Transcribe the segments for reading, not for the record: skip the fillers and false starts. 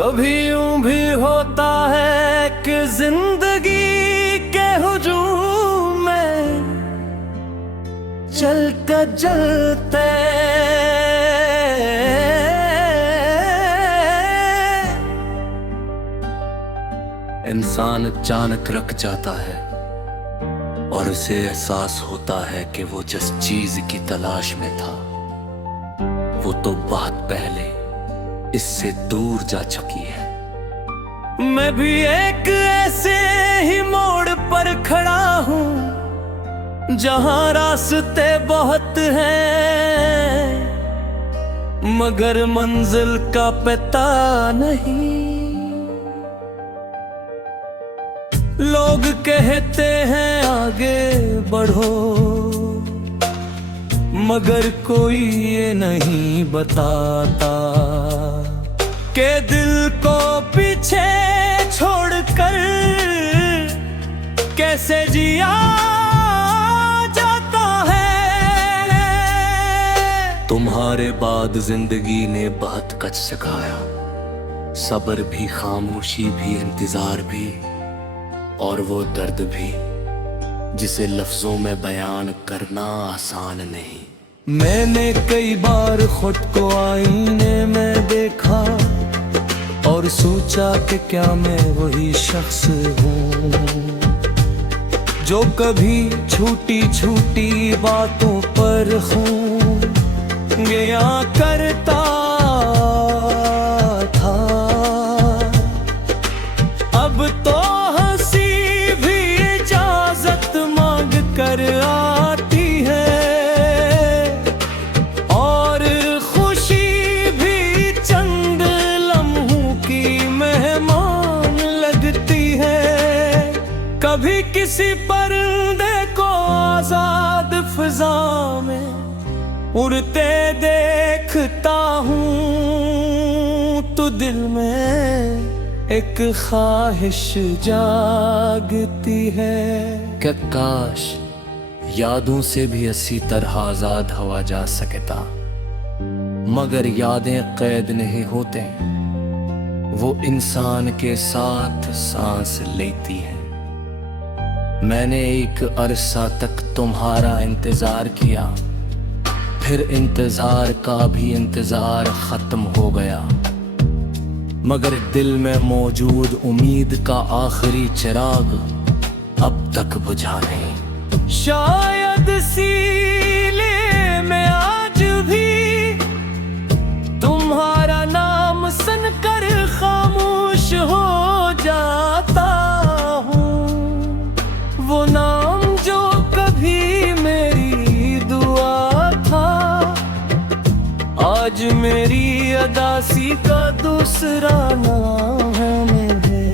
कभी यूं भी होता है कि जिंदगी के हुजूम में चलते चलते इंसान अचानक रुक जाता है और उसे एहसास होता है कि वो जिस चीज की तलाश में था वो तो बहुत पहले इससे दूर जा चुकी है। मैं भी एक ऐसे ही मोड़ पर खड़ा हूँ जहाँ रास्ते बहुत हैं मगर मंजिल का पता नहीं। लोग कहते हैं आगे बढ़ो मगर कोई ये नहीं बताता कि दिल को पीछे छोड़कर कैसे जिया जाता है। तुम्हारे बाद जिंदगी ने बहुत कुछ सिखाया, सब्र भी, खामोशी भी, इंतजार भी और वो दर्द भी जिसे लफ्जों में बयान करना आसान नहीं। मैंने कई बार खुद को आईने में देखा और सोचा कि क्या मैं वही शख्स हूँ जो कभी छोटी छोटी बातों पर हूँ गया करता था। अब तो हंसी भी इजाजत मांग कर आती है और खुशी भी चंद लम्हों की मेहमान लगती है। कभी किसी परिंदे को आजाद फिजा में उड़ते देखता हूँ तो दिल में एक ख्वाहिश जागती है कि काश यादों से भी इसी तरह आजाद हवा जा सकता मगर यादें कैद नहीं होते, वो इंसान के साथ सांस लेती है। मैंने एक अरसा तक तुम्हारा इंतजार किया, फिर इंतजार का भी इंतजार खत्म हो गया मगर दिल में मौजूद उम्मीद का आखिरी चिराग अब तक बुझा नहीं। शायद सीले में आज भी तुम्हारा नाम सुनकर खामोश हो जाता हूँ, वो नाम जो कभी मेरी दुआ था आज मेरी अदासी का दूसरा नाम है मेरे।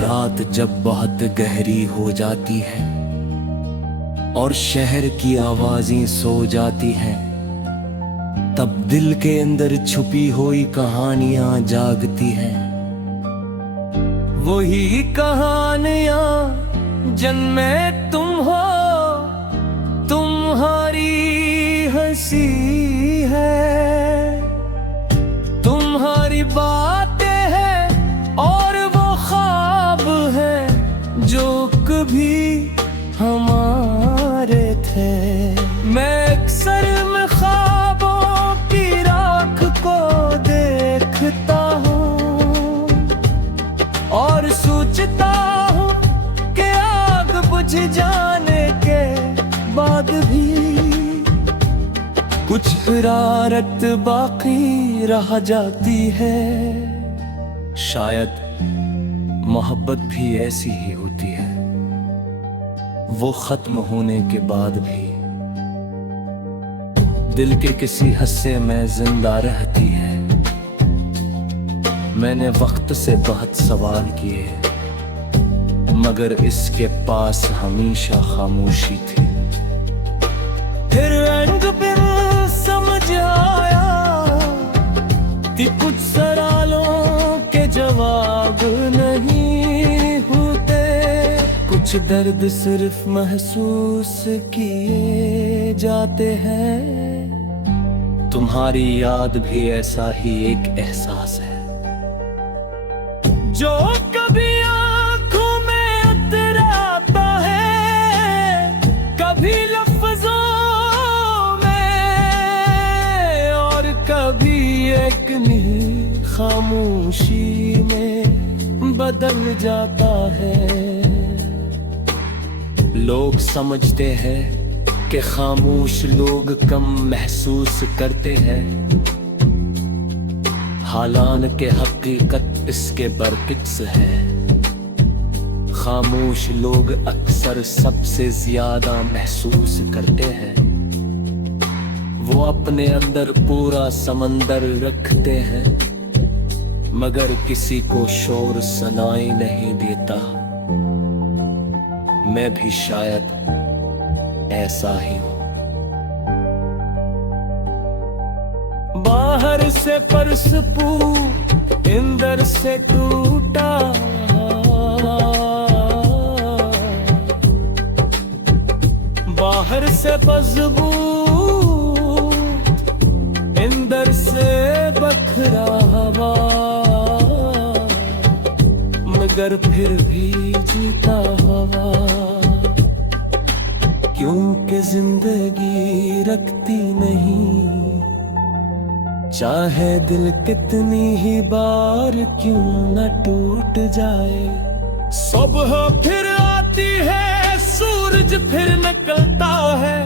रात जब बहुत गहरी हो जाती है और शहर की आवाजें सो जाती हैं तब दिल के अंदर छुपी हुई कहानियां जागती हैं। वही कहानियां जिनमें तुम हो, तुम्हारी हंसी है, तुम्हारी बातें हैं और वो ख्वाब हैं जो कभी हमारे थे। मैं अक्सर में ख्वाबों की राख को देखता हूँ और सोचता हूँ कि आग बुझ जाने के बाद भी कुछ हरारत बाकी रह जाती है। शायद मोहब्बत भी ऐसी ही होती है, वो खत्म होने के बाद भी दिल के किसी हिस्से में जिंदा रहती है। मैंने वक्त से बहुत सवाल किए मगर इसके पास हमेशा खामोशी थी। फिर रंग बिन समझ आया कि कुछ सवालों के जवाब नहीं होते, कुछ दर्द सिर्फ महसूस किए जाते हैं तुम्हारी याद भी ऐसा ही एक एहसास है जो कभी आंखों में उतराता है, कभी लफ्जों में, और कभी एक नींद खामोशी में बदल जाता है। लोग समझते हैं कि खामोश लोग कम महसूस करते हैं, हालांकि हकीकत इसके बरकिक्स है। खामोश लोग अक्सर सबसे ज्यादा महसूस करते हैं। वो अपने अंदर पूरा समंदर रखते हैं, मगर किसी को शोर सुनाई नहीं देता। मैं भी शायद ऐसा ही हूं। बाहर से परसपू इंदर से टूटा, बाहर से बदबू इंदर से बखरा हवा, मगर फिर भी जीता हवा। क्योंकि जिंदगी रखती नहीं, चाहे दिल कितनी ही बार क्यों न टूट जाए। सुबह फिर आती है, सूरज फिर निकलता है,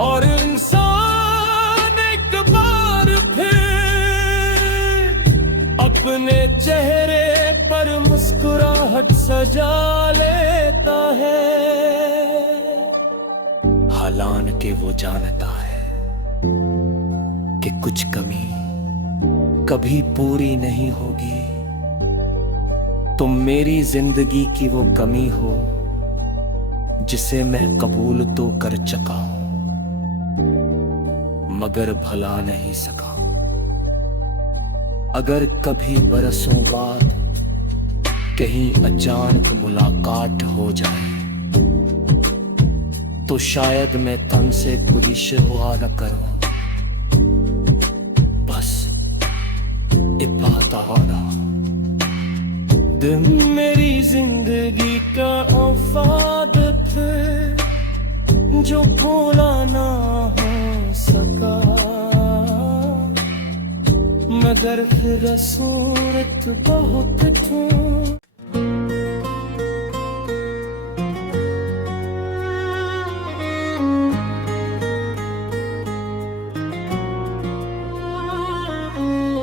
और इंसान एक बार फिर अपने चेहरे पर मुस्कुराहट सजा लेता है। हालांकि वो जानता है कि कुछ कमी कभी पूरी नहीं होगी। तुम मेरी जिंदगी की वो कमी हो जिसे मैं कबूल तो कर चुका हूं, मगर भुला नहीं सका। अगर कभी बरसों बाद कहीं अचानक मुलाकात हो जाए, तो शायद मैं तुमसे कोई शिकवा न करूं। बस एक बात होना, दिन मेरी जिंदगी का औफाद थे जो भूला ना हो सका, मगर फिर सूरत बहुत थी।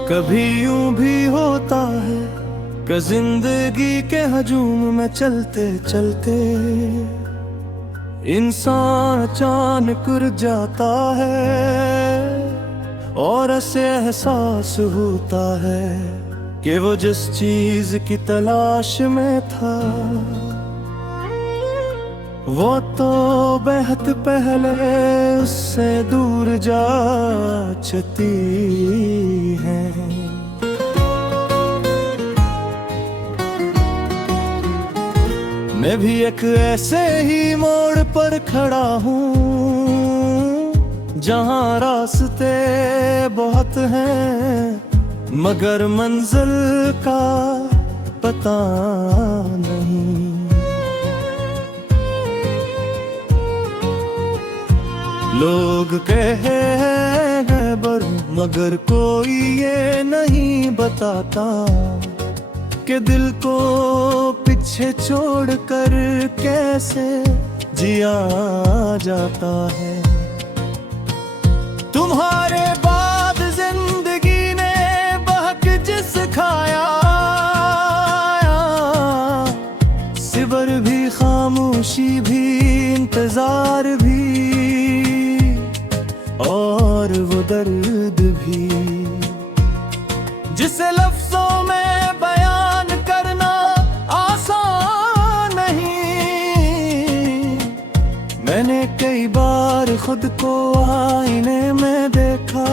कभी यूं भी होता है कि जिंदगी के हजूम में चलते चलते इंसान अचानक रुक जाता है, और ऐसे एहसास होता है कि वो जिस चीज की तलाश में था वो तो बेहद पहले उससे दूर जा चुकी है। मैं भी एक ऐसे ही मोड़ पर खड़ा हूँ जहाँ रास्ते बहुत हैं, मगर मंजिल का पता नहीं। लोग कहे बर, मगर कोई ये नहीं बताता कि दिल को पीछे छोड़कर कैसे जिया जाता है। तुम्हारे बाद जिंदगी ने बहक जिस खाया, सिबर भी खामोशी भी इंतजार भी, और वो दर्द भी जिसे लफ्जों में बयान करना आसान नहीं। मैंने कई बार खुद को आईने में देखा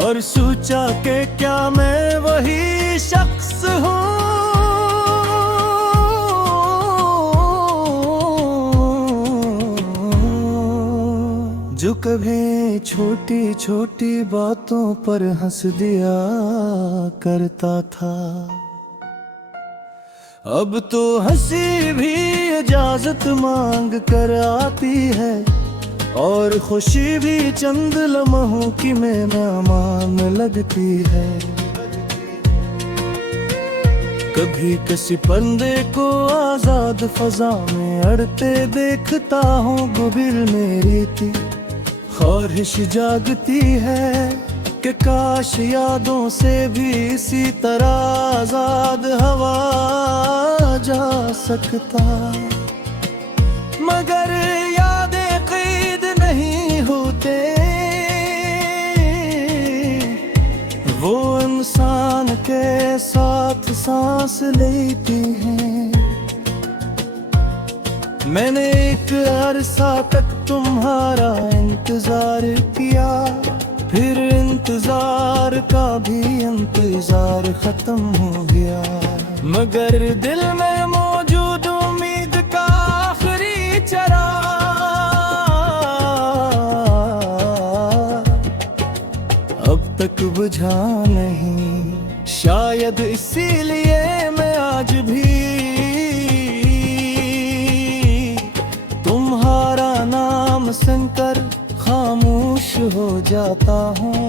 और सोचा कि क्या मैं वही शख्स हूँ जो कभी में छोटी छोटी बातों पर हंस दिया करता था। अब तो हंसी भी इजाजत मांग कर आती है और खुशी भी चंद लम्हों की मेहमान लगती है। कभी किसी परिंदे को आजाद फजा में अड़ते देखता हूँ, गुबिल मेरी थी ख्वाहिश जागती है कि काश यादों से भी इसी तरह आजाद हवा जा सकता। मगर यादें कैद नहीं होते, वो इंसान के साथ सांस लेती हैं। मैंने एक अरसा तक तुम्हारा इंतजार किया, फिर इंतजार का भी इंतजार खत्म हो गया। मगर दिल में मौजूद उम्मीद का आखिरी चराग अब तक बुझा नहीं। शायद इसीलिए मैं आज भी तुम्हारा नाम सुनकर खामोश हो जाता हूँ।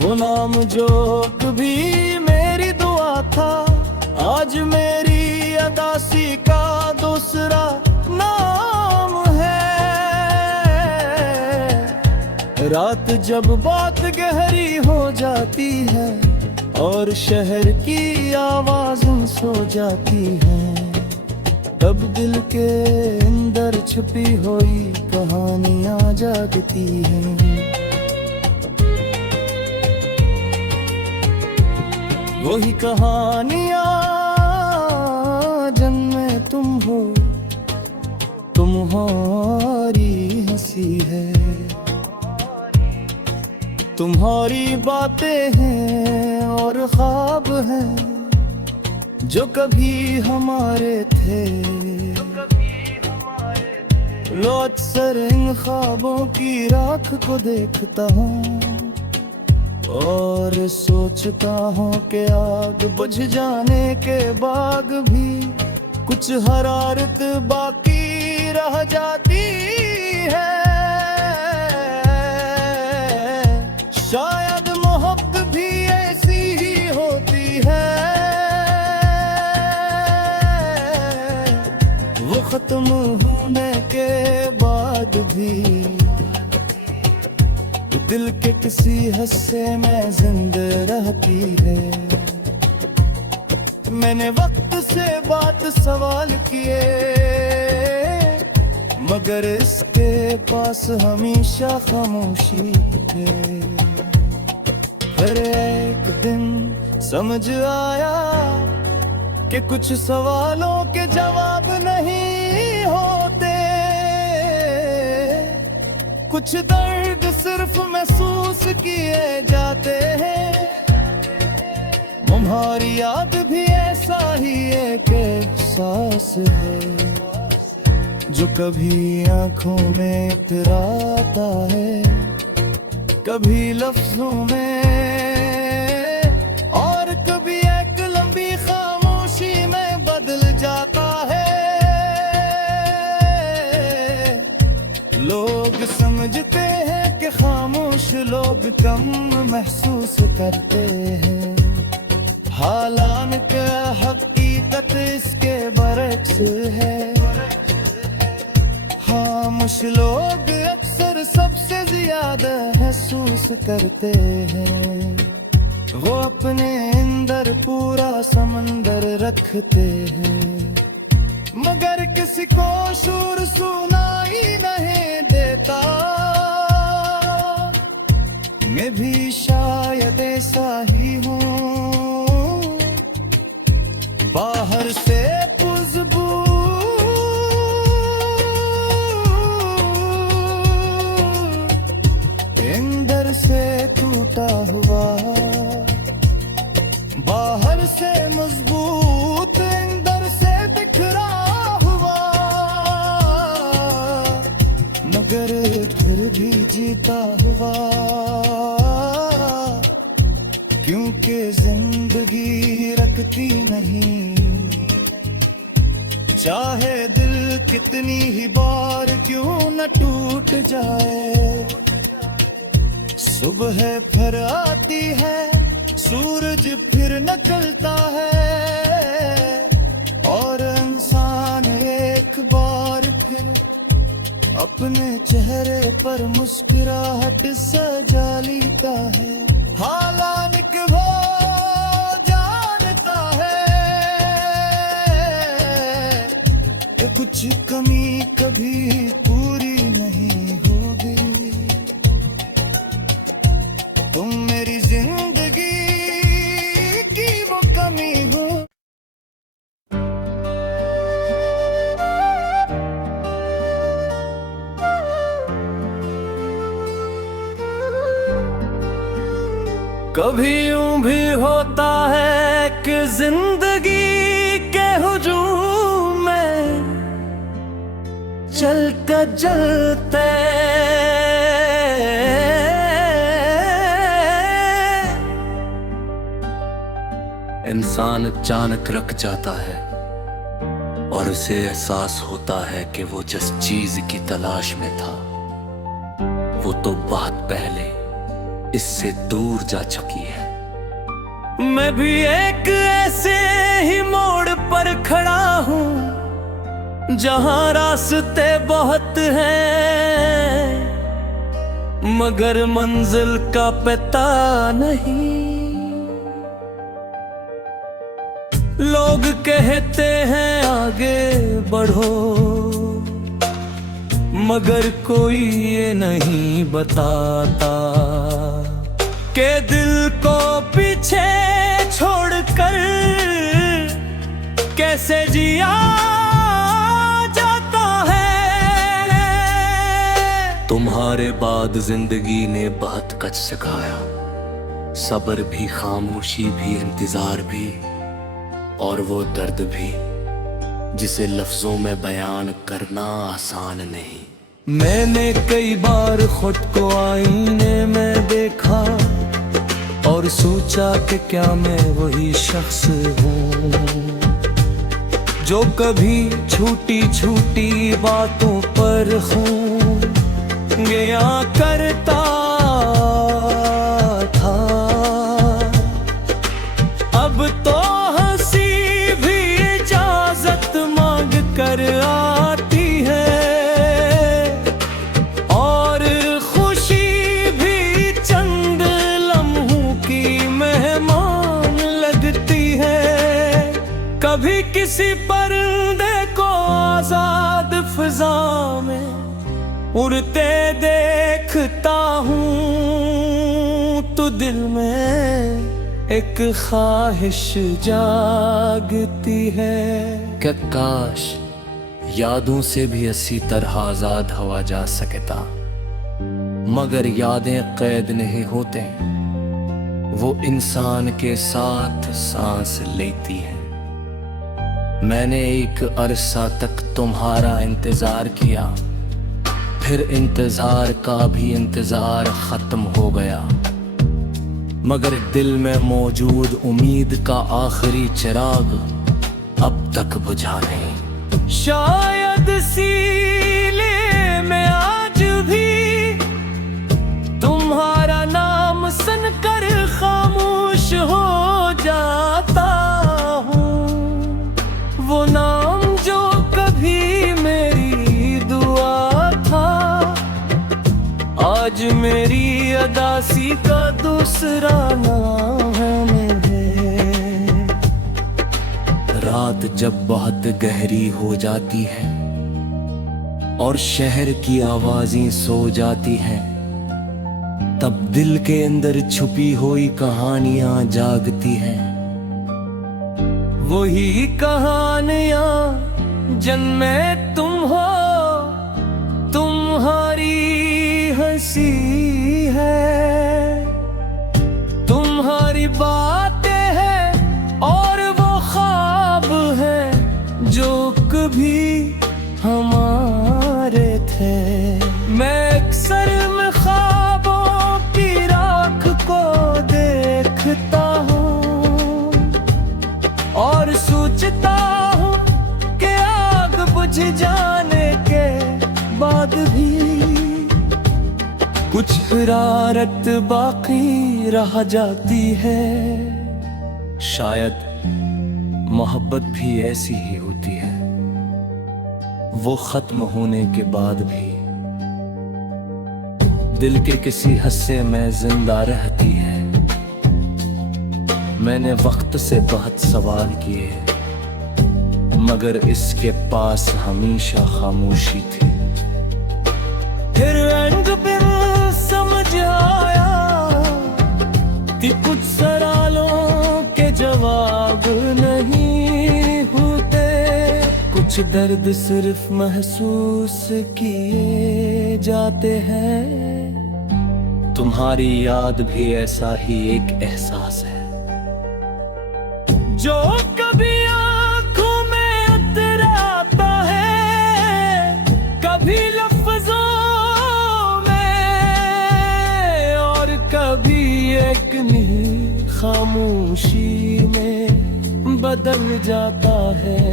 वो नाम जो कभी मेरी दुआ था, आज मेरी अदासी का दूसरा नाम है। रात जब बात गहरी हो जाती है और शहर की आवाज़ें सो जाती हैं, तब दिल के अंदर छुपी हुई कहानियां जागती हैं। वही कहानियां जिनमें तुम हो, तुम्हारी हंसी है, तुम्हारी बातें हैं और ख्वाब हैं जो कभी हमारे थे। लो अक्सर इन ख्वाबों की राख को देखता हूँ और सोचता हूँ कि आग बुझ जाने के बाद भी कुछ हरारत बाकी रह जाती है। शायद मोहब्बत भी ऐसी ही होती है, वो खत्म होने के बाद भी दिल के किसी हिस्से में जिंदा रहती है। मैंने वक्त से बात सवाल किए, मगर इसके पास हमेशा खामोशी है। फिर एक दिन समझ आया कि कुछ सवालों के जवाब नहीं होते, कुछ दर्द सिर्फ महसूस किए जाते हैं। तुम्हारी याद भी ऐसा ही एक एहसास है जो कभी आंखों में उतराता है, कभी लफ्जों में और कभी एक लंबी खामोशी में बदल जाता है। लोग समझते हैं कि खामोश लोग कम महसूस करते हैं, हालांकि हकीकत इसके बरक्स है। खामोश लोग अक्सर सबसे ज्यादा महसूस करते हैं, वो अपने अंदर पूरा समंदर रखते हैं, मगर किसी को शोर सुनाई नहीं देता। मैं भी शायद ऐसा ही हूँ, बाहर से खुशबू अंदर से टूटा हुआ, बाहर से मजबूत अंदर से बिखरा हुआ, मगर फिर भी जीत चलता हुआ, क्योंकि जिंदगी रखती नहीं, चाहे दिल कितनी ही बार क्यों न टूट जाए। सुबह फिर आती है, सूरज फिर निकलता है, और इंसान एक बार फिर अपने चेहरे पर मुस्कुराहट सजा लेता है। हालांकि वो जानता है कि कुछ कमी कभी पूरी नहीं होगी। तुम मेरी जिंदगी की वो कमी हो। कभी यूं भी होता है कि जिंदगी के हुजूम में चलते चलते इंसान अचानक रुक जाता है और उसे एहसास होता है कि वो जिस चीज की तलाश में था वो तो बहुत पहले इससे दूर जा चुकी है। मैं भी एक ऐसे ही मोड़ पर खड़ा हूँ जहाँ रास्ते बहुत हैं मगर मंजिल का पता नहीं। लोग कहते हैं आगे बढ़ो मगर कोई ये नहीं बताता के दिल को पीछे छोड़कर कैसे जिया जाता है। तुम्हारे बाद जिंदगी ने बहुत कुछ सिखाया, सब्र भी, खामोशी भी, इंतजार भी, और वो दर्द भी जिसे लफ्जों में बयान करना आसान नहीं। मैंने कई बार खुद को आईने में देखा और सोचा कि क्या मैं वही शख्स हूँ जो कभी छोटी छोटी बातों पर हूँ गया करता था। अब तो हंसी भी इजाजत मांग कर आती है और खुशी भी चंद लम्हों की मेहमान लगती है। कभी किसी परिंदे को आजाद फिजा में उड़ते देखता हूँ तो दिल में एक ख्वाहिश जागती है कि काश यादों से भी इसी तरह आजाद हवा जा सकता, मगर यादें कैद नहीं होते, वो इंसान के साथ सांस लेती है। मैंने एक अरसा तक तुम्हारा इंतजार किया, फिर इंतजार का भी इंतजार खत्म हो गया, मगर दिल में मौजूद उम्मीद का आखिरी चिराग अब तक बुझा नहीं। शायद सीले में आज भी तुम्हारा नाम सुनकर खामोश हो जाता हूँ, वो नाम जो कभी मेरी दुआ था आज मेरी अदासी का दूसरा नाम है मेरे। रात जब बहुत गहरी हो जाती है और शहर की आवाजें सो जाती हैं, तब दिल के अंदर छुपी हुई कहानियां जागती हैं। वही कहानियां जिनमें तुम हो, तुम्हारी हंसी है, तुम्हारी बातें हैं और वो ख्वाब हैं जो कभी हमारे थे। मैं अक्सर में ख्वाब और सोचता हूँ कि आग बुझ जाने के बाद भी कुछ हरारत बाकी रह जाती है। शायद मोहब्बत भी ऐसी ही होती है, वो खत्म होने के बाद भी दिल के किसी हिस्से में जिंदा रहती है। मैंने वक्त से बहुत सवाल किए, मगर इसके पास हमेशा खामोशी थी। फिर एंड पे समझ आया कि कुछ सवालों के जवाब नहीं होते, कुछ दर्द सिर्फ महसूस किए जाते हैं। तुम्हारी याद भी ऐसा ही एक एहसास है जो कभी आंखों में उतर आता है, कभी लफ्जों में और कभी एक नींद खामोशी में बदल जाता है।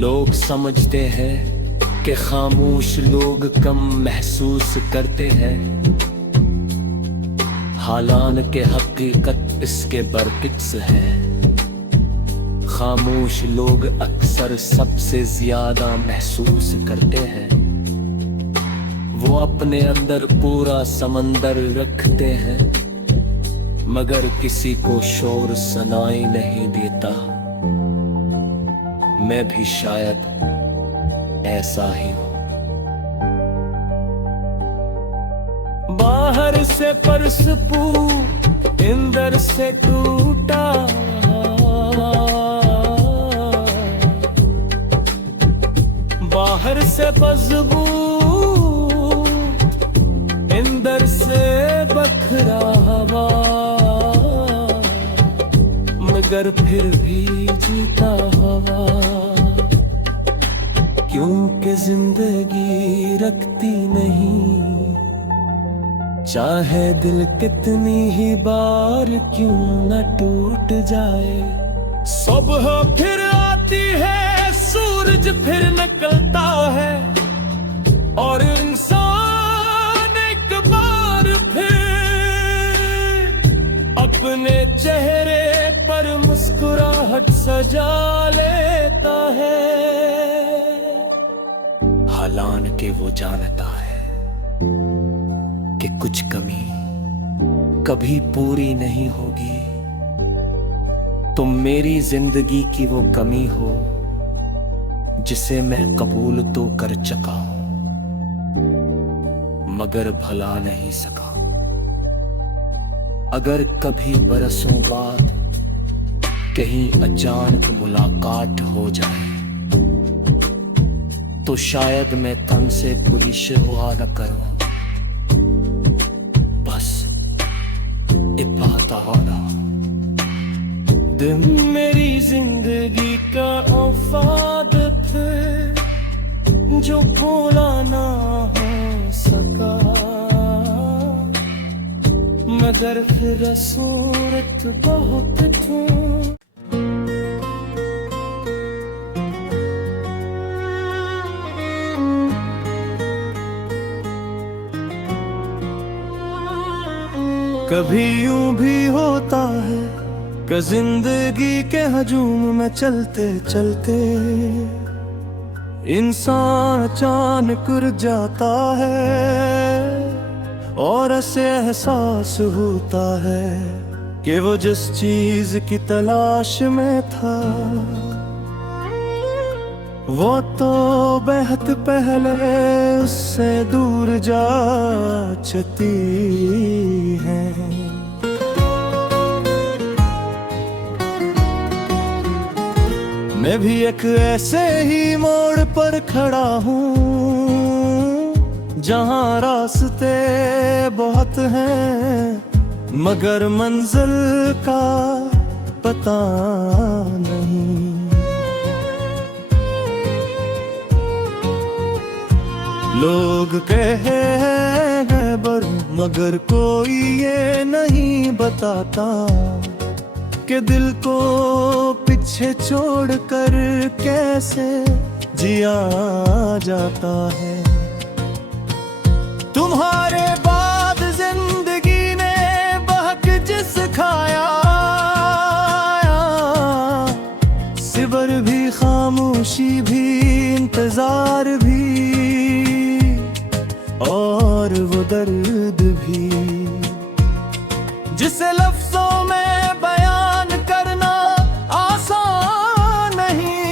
लोग समझते हैं कि खामोश लोग कम महसूस करते हैं, हालांकि हकीकत इसके बरकिस है। खामोश लोग अक्सर सबसे ज्यादा महसूस करते हैं। वो अपने अंदर पूरा समंदर रखते हैं, मगर किसी को शोर सुनाई नहीं देता। मैं भी शायद ऐसा ही हूं। बाहर से परसपू अंदर से टूटा, बाहर से बदबू अंदर से बखरा हवा, मगर फिर भी जीता हवा। क्योंकि जिंदगी रखती नहीं, चाहे दिल कितनी ही बार क्यों न टूट जाए। सुबह फिर आती है, सूरज फिर निकलता है, और इंसान एक बार फिर अपने चेहरे पर मुस्कुराहट सजा लेता है। हालांकि वो जानता है कि कुछ कमी कभी पूरी नहीं होगी। तुम मेरी जिंदगी की वो कमी हो जिसे मैं कबूल तो कर चुका हूं, मगर भुला नहीं सका। अगर कभी बरसों बाद कहीं अचानक मुलाकात हो जाए, तो शायद मैं तुमसे कोई शिकवा न करूं, दिन मेरी जिंदगी का औफाद थे जो भूला ना हो सका, मगर फिर सूरत बहुत थी। कभी यूं भी होता है कि जिंदगी के हजूम में चलते चलते इंसान अचानक रुक जाता है, और ऐसे एहसास होता है कि वो जिस चीज की तलाश में था वो तो बेहद पहले उससे दूर जा चुकी है। मैं भी एक ऐसे ही मोड़ पर खड़ा हूँ जहाँ रास्ते बहुत हैं, मगर मंजिल का पता नहीं। लोग कहे हैं मगर कोई ये नहीं बताता के दिल को पीछे छोड़कर कैसे जिया जाता है। तुम्हारे बाद जिंदगी ने बहक जिस खाया, सिबर भी, खामोशी भी, इंतजार भी, और वो दर्द भी जिसे लफ्जों में बयान करना आसान नहीं।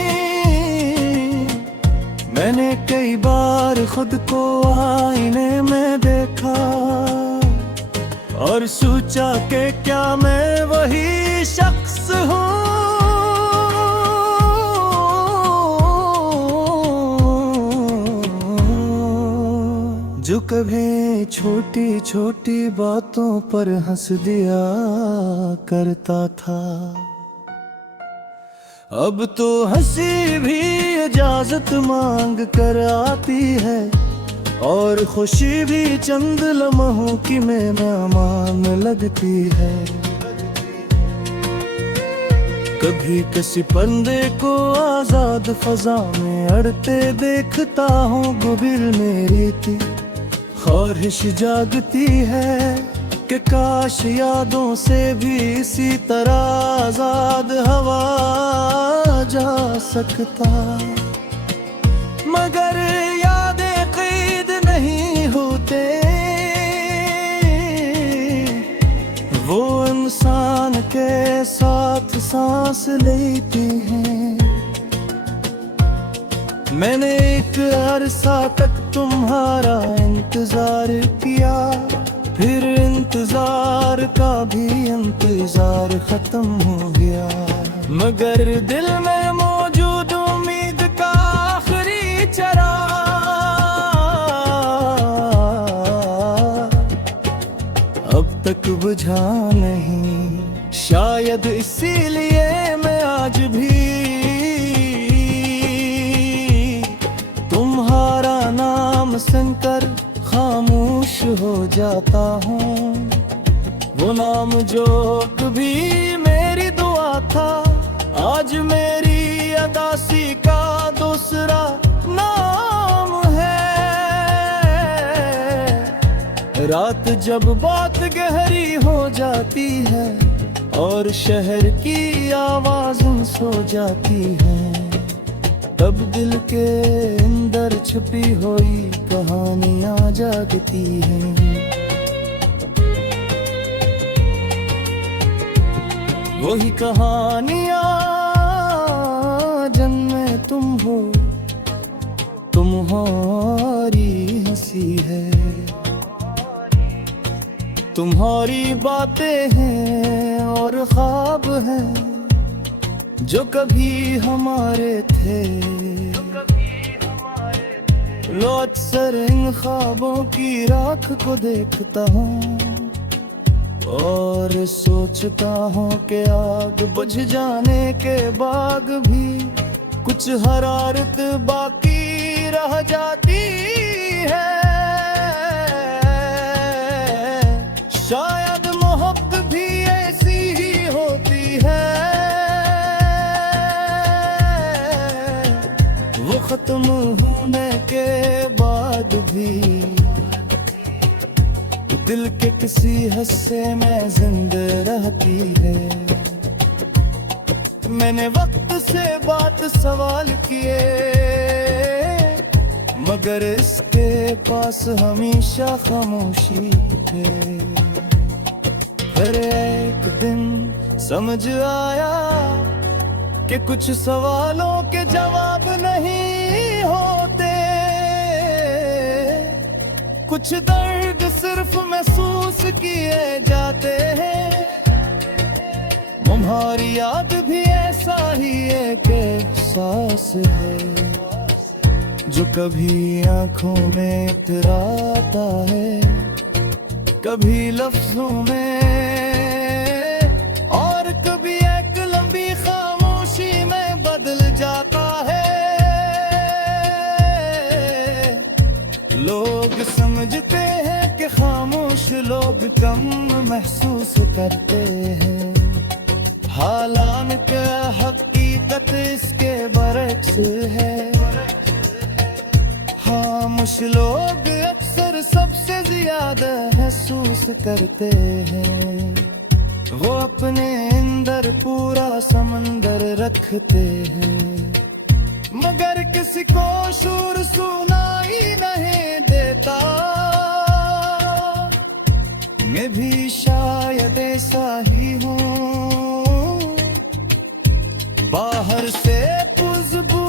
मैंने कई बार खुद को आईने में देखा और सोचा कि क्या मैं वही शख्स हूँ जो कभी छोटी छोटी बातों पर हंस दिया करता था। अब तो हंसी भी इजाजत मांग कर आती है और खुशी भी चंद लम्हों की मेहमान लगती है। कभी किसी परिंदे को आजाद फजा में अड़ते देखता हूँ, गुबिल मेरी थी ख्वाहिश जागती है कि काश यादों से भी इसी तरह आजाद हवा जा सकता। मगर यादें कैद नहीं होते, वो इंसान के साथ सांस लेती हैं। मैंने एक अरसा तक तुम्हारा इंतजार किया, फिर इंतजार का भी इंतजार खत्म हो गया। मगर दिल में मौजूद उम्मीद का आखिरी चराग अब तक बुझा नहीं। शायद इसीलिए मैं आज भी सुनकर खामोश हो जाता हूँ। वो नाम जो कभी मेरी दुआ था, आज मेरी अदासी का दूसरा नाम है। रात जब बात गहरी हो जाती है और शहर की आवाज़ें सो जाती है, तब दिल के अंदर छुपी हुई कहानियां जागती हैं। वही कहानियां जिनमें तुम हो, तुम्हारी हंसी है, तुम्हारी बातें हैं और ख्वाब हैं जो कभी हमारे थे। लो अक्सर इन ख्वाबों की राख को देखता हूँ और सोचता हूँ कि आग बुझ जाने के बाद भी कुछ हरारत बाकी रह जाती है। शायद मोहब्बत भी ऐसी ही होती है, वो खत्म होने के बाद भी दिल के किसी हिस्से में जिंदा रहती है। मैंने वक्त से बात सवाल किए, मगर इसके पास हमेशा खामोशी थे। फिर एक दिन समझ आया कि कुछ सवालों के जवाब नहीं होते, कुछ दर्द सिर्फ महसूस किए जाते हैं। तुम्हारी याद भी ऐसा ही एक एहसास है जो कभी आंखों में उतराता है, कभी लफ्जों में और कभी एक लंबी खामोशी में बदल जाता है। लोग समझते हैं कि खामोश लोग कम महसूस करते हैं, है। खामोश लोग अक्सर सबसे ज्यादा महसूस करते हैं। वो अपने अंदर पूरा समंदर रखते हैं, मगर किसी को शोर सुनाई नहीं देता। मैं भी शायद ऐसा ही हूँ, बाहर से खुशबू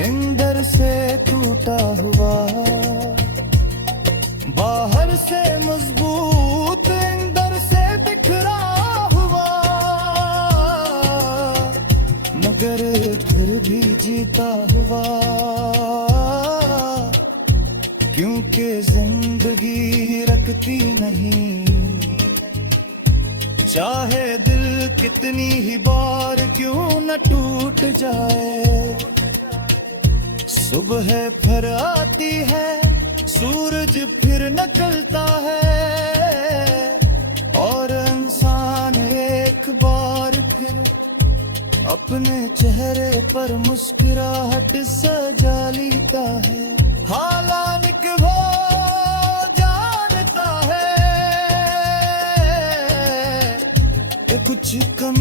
अंदर से टूटा हुआ, बाहर से मजबूत अंदर से बिखरा हुआ, मगर फिर भी जीता हुआ। क्योंकि जिंदगी रखती नहीं, चाहे दिल कितनी ही बार क्यों न टूट जाए। सुबह फिर आती है, सूरज फिर निकलता है, और इंसान एक बार फिर अपने चेहरे पर मुस्कुराहट सजा लेता है। हालांकि वो जानता है कि कुछ कम